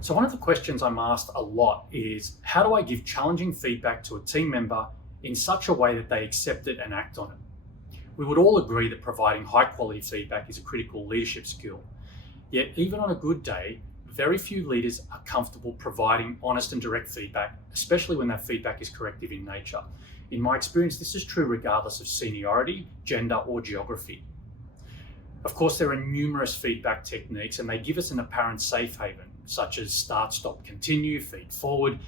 So one of the questions I'm asked a lot is, how do I give challenging feedback to a team member in such a way that they accept it and act on it? We would all agree that providing high quality feedback is a critical leadership skill. Yet even on a good day, very few leaders are comfortable providing honest and direct feedback, especially when that feedback is corrective in nature. In my experience, this is true regardless of seniority, gender, or geography. Of course, there are numerous feedback techniques and they give us an apparent safe haven, such as start, stop, continue, feed forward,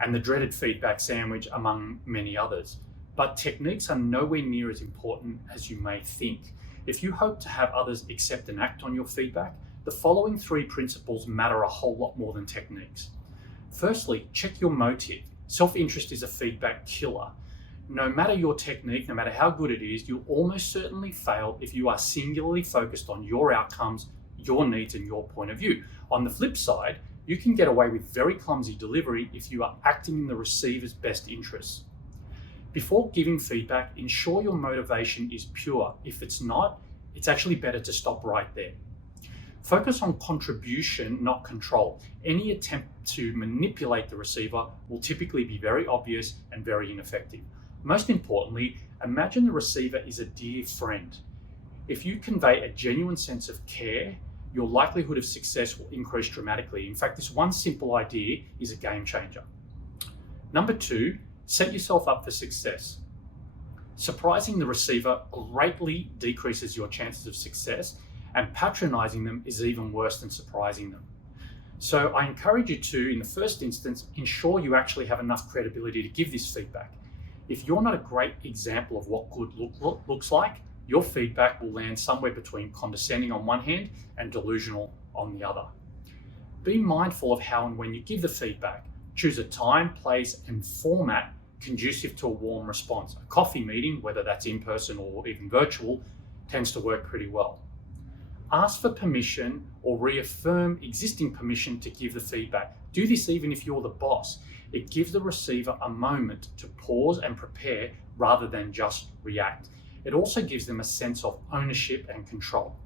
and the dreaded feedback sandwich, among many others. But techniques are nowhere near as important as you may think. If you hope to have others accept and act on your feedback, the following 3 principles matter a whole lot more than techniques. Firstly, check your motive. Self-interest is a feedback killer. No matter your technique, no matter how good it is, you'll almost certainly fail if you are singularly focused on your outcomes, your needs, and your point of view. On the flip side, you can get away with very clumsy delivery if you are acting in the receiver's best interests. Before giving feedback, ensure your motivation is pure. If it's not, it's actually better to stop right there. Focus on contribution, not control. Any attempt to manipulate the receiver will typically be very obvious and very ineffective. Most importantly, imagine the receiver is a dear friend. If you convey a genuine sense of care, your likelihood of success will increase dramatically. In fact, this one simple idea is a game changer. Number 2, set yourself up for success. Surprising the receiver greatly decreases your chances of success, and patronizing them is even worse than surprising them. So I encourage you to, in the first instance, ensure you actually have enough credibility to give this feedback. If you're not a great example of what good looks like, your feedback will land somewhere between condescending on one hand and delusional on the other. Be mindful of how and when you give the feedback. Choose a time, place, and format conducive to a warm response. A coffee meeting, whether that's in person or even virtual, tends to work pretty well. Ask for permission or reaffirm existing permission to give the feedback. Do this even if you're the boss. It gives the receiver a moment to pause and prepare rather than just react. It also gives them a sense of ownership and control.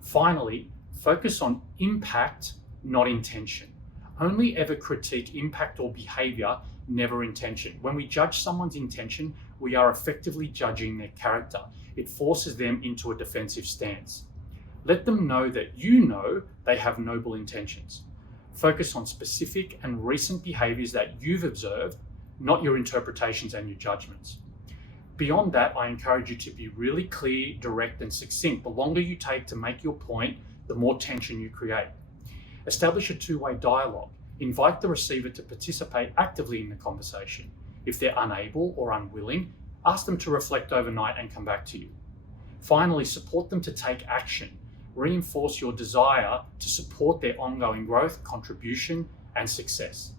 Finally, focus on impact, not intention. Only ever critique impact or behavior, never intention. When we judge someone's intention, we are effectively judging their character. It forces them into a defensive stance. Let them know that you know they have noble intentions. Focus on specific and recent behaviors that you've observed, not your interpretations and your judgments. Beyond that, I encourage you to be really clear, direct, and succinct. The longer you take to make your point, the more tension you create. Establish a two-way dialogue. Invite the receiver to participate actively in the conversation. If they're unable or unwilling, ask them to reflect overnight and come back to you. Finally, support them to take action. Reinforce your desire to support their ongoing growth, contribution, and success.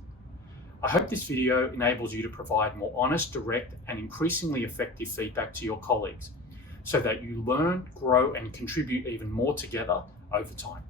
I hope this video enables you to provide more honest, direct, and increasingly effective feedback to your colleagues so that you learn, grow, and contribute even more together over time.